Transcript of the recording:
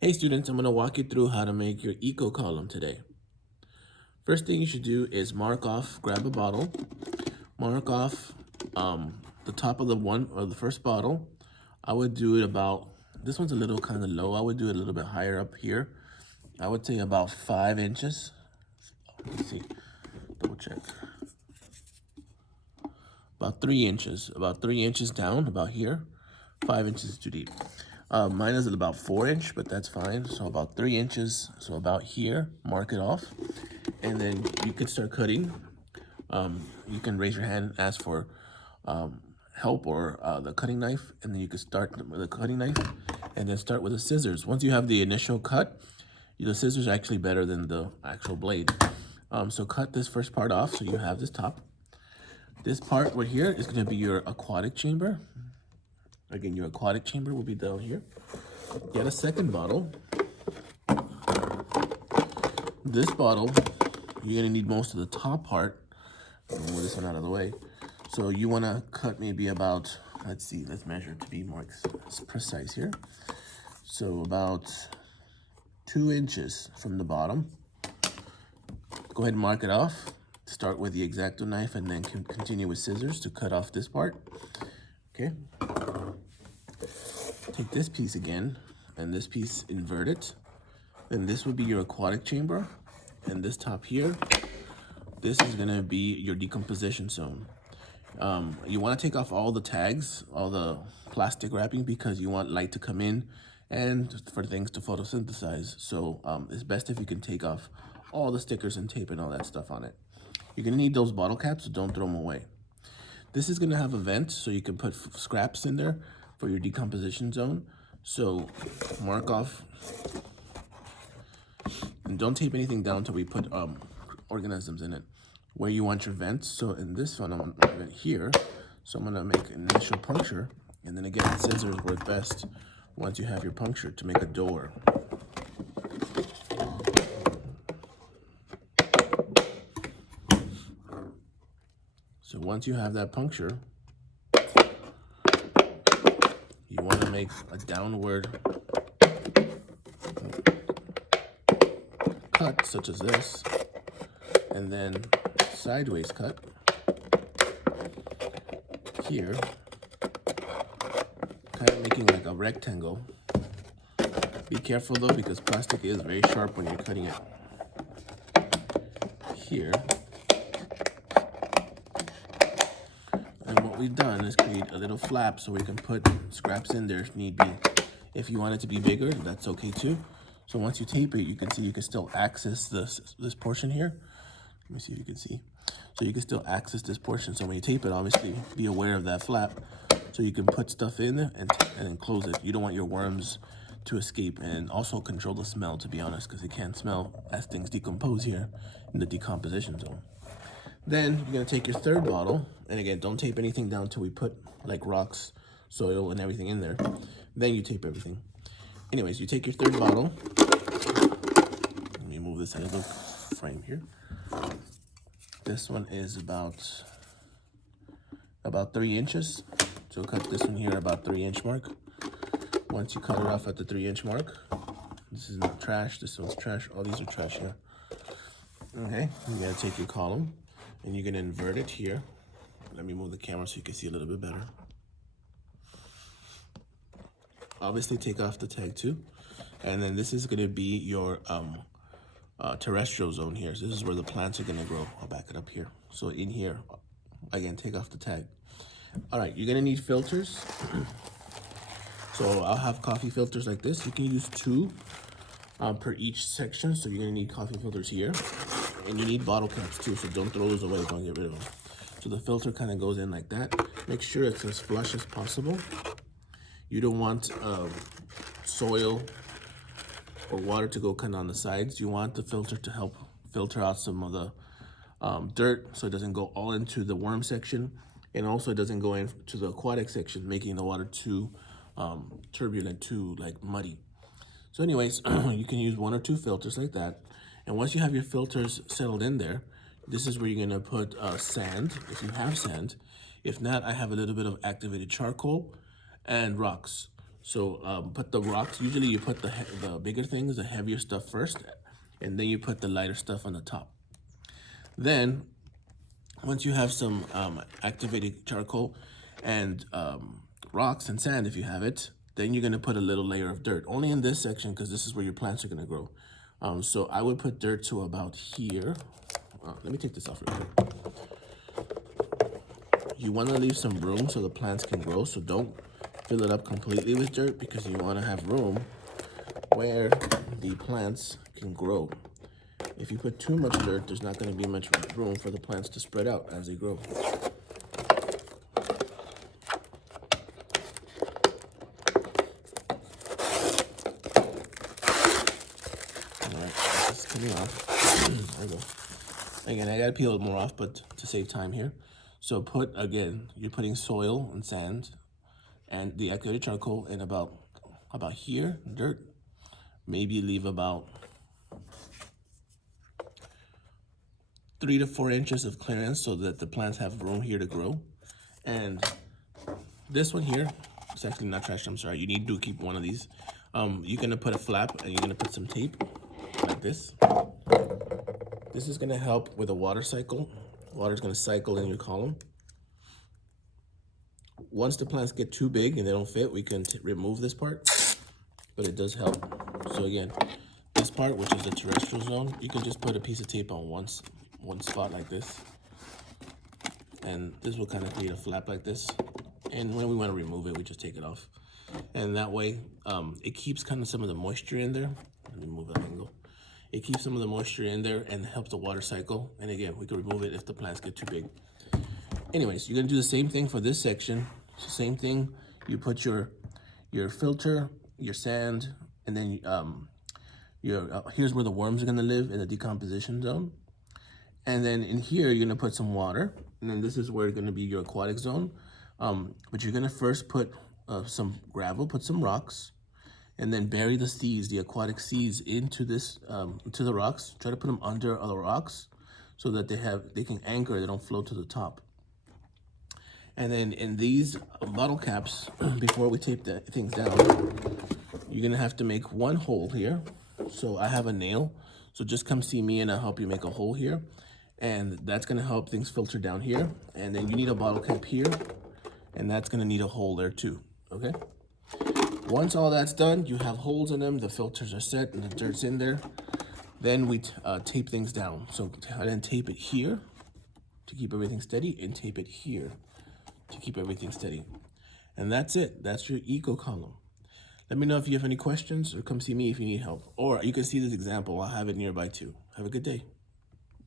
Hey students, I'm going to walk you through how to make your eco column today. First thing you should do is grab a bottle, mark off the top of the first bottle. I would do it about, this one's a little kind of low. I would do it a little bit higher up here. I would say about 5 inches. Let's see, double check. About 3 inches down, about here. 5 inches too deep. Mine is at about 4 inch, but that's fine. So about 3 inches, so about here, mark it off. And then you can start cutting. You can raise your hand, ask for help or the cutting knife, and then you can start with the cutting knife and then start with the scissors. Once you have the initial cut, the scissors are actually better than the actual blade. So cut this first part off so you have this top. This part right here is going to be your aquatic chamber. Again, your aquatic chamber will be down here. Get a second bottle. This bottle, you're going to need most of the top part. I'll move this one out of the way. So you want to cut maybe about, let's measure to be more precise here. So about 2 inches from the bottom. Go ahead and mark it off. Start with the X-Acto knife and then continue with scissors to cut off this part. Okay. Take this piece again and this piece, invert it. Then this would be your aquatic chamber. And this top here, this is gonna be your decomposition zone. You wanna take off all the tags, all the plastic wrapping, because you want light to come in and for things to photosynthesize. So it's best if you can take off all the stickers and tape and all that stuff on it. You're gonna need those bottle caps, so don't throw them away. This is gonna have a vent, so you can put scraps in there for your decomposition zone. So mark off, and don't tape anything down until we put organisms in it. Where you want your vents, so in this one, I'm gonna put it here. So I'm gonna make an initial puncture, and then again, scissors work best once you have your puncture to make a door. So once you have that puncture, you want to make a downward cut, such as this, and then sideways cut here, kind of making like a rectangle. Be careful though, because plastic is very sharp when you're cutting it. Here. And what we've done is create a little flap so we can put scraps in there if need be. If you want it to be bigger, that's okay too. So once you tape it, you can see you can still access this portion here. Let me see if you can see. So you can still access this portion. So when you tape it, obviously be aware of that flap so you can put stuff in there and then close it. You don't want your worms to escape, and also control the smell, to be honest, because it can smell as things decompose here in the decomposition zone. Then you're gonna take your third bottle, and again, don't tape anything down until we put like rocks, soil, and everything in there. Then you tape everything. Anyways, you take your third bottle. Let me move this out of the frame here. This one is about 3 inches. So cut this one here about 3-inch mark. Once you cut it off at the 3-inch mark, this is not trash, this one's trash, all these are trash here. Okay, you gotta take your column and you're gonna invert it here. Let me move the camera so you can see a little bit better. Obviously take off the tag too. And then this is gonna be your terrestrial zone here. So this is where the plants are gonna grow. I'll back it up here. So in here, again, take off the tag. All right, you're gonna need filters. So I'll have coffee filters like this. You can use 2 per each section. So you're gonna need coffee filters here. And you need bottle caps too, so don't throw those away, don't get rid of them. So the filter kind of goes in like that. Make sure it's as flush as possible. You don't want soil or water to go kind of on the sides. You want the filter to help filter out some of the dirt, so it doesn't go all into the worm section, and also it doesn't go into the aquatic section, making the water too turbulent, too like muddy. So anyways, you can use 1 or 2 filters like that. And once you have your filters settled in there, this is where you're gonna put sand, if you have sand. If not, I have a little bit of activated charcoal and rocks. So put the rocks, usually you put the bigger things, the heavier stuff first, and then you put the lighter stuff on the top. Then, once you have some activated charcoal and rocks and sand, if you have it, then you're gonna put a little layer of dirt, only in this section because this is where your plants are gonna grow. So I would put dirt to about here. Let me take this off real quick. You wanna leave some room so the plants can grow, so don't fill it up completely with dirt because you wanna have room where the plants can grow. If you put too much dirt, there's not going to be much room for the plants to spread out as they grow. Alright, this is coming off. There we go. Again, I gotta peel it more off, but to save time here. So again, you're putting soil and sand and the activated charcoal in about here, dirt. Maybe leave about 3 to 4 inches of clearance so that the plants have room here to grow. And this one here, it's actually not trash, I'm sorry. You need to keep one of these. You're gonna put a flap and you're gonna put some tape like this. This is gonna help with a water cycle. Water's gonna cycle in your column. Once the plants get too big and they don't fit, we can remove this part, but it does help. So again, this part, which is the terrestrial zone, you can just put a piece of tape on one spot like this, and this will kind of create a flap like this, and when we want to remove it, we just take it off, and that way it keeps kind of some of the moisture in there. Let me move that angle. It keeps some of the moisture in there and helps the water cycle, and again, we can remove it if the plants get too big. Anyways, you're gonna do the same thing for this section. Same thing, you put your filter, your sand, and then here's where the worms are gonna live, in the decomposition zone. And then in here, you're gonna put some water, and then this is where it's gonna be your aquatic zone. But you're gonna first put some gravel, put some rocks, and then bury the seeds, the aquatic seeds, into the rocks. Try to put them under other rocks so that they can anchor, they don't float to the top. And then in these bottle caps, before we tape the things down, you're gonna have to make one hole here. So I have a nail, so just come see me and I'll help you make a hole here. And that's gonna help things filter down here. And then you need a bottle cap here, and that's gonna need a hole there too, okay? Once all that's done, you have holes in them, the filters are set and the dirt's in there, then we tape things down. So I then tape it here to keep everything steady, and tape it here to keep everything steady. And that's it, that's your eco column. Let me know if you have any questions, or come see me if you need help. Or you can see this example, I'll have it nearby too. Have a good day.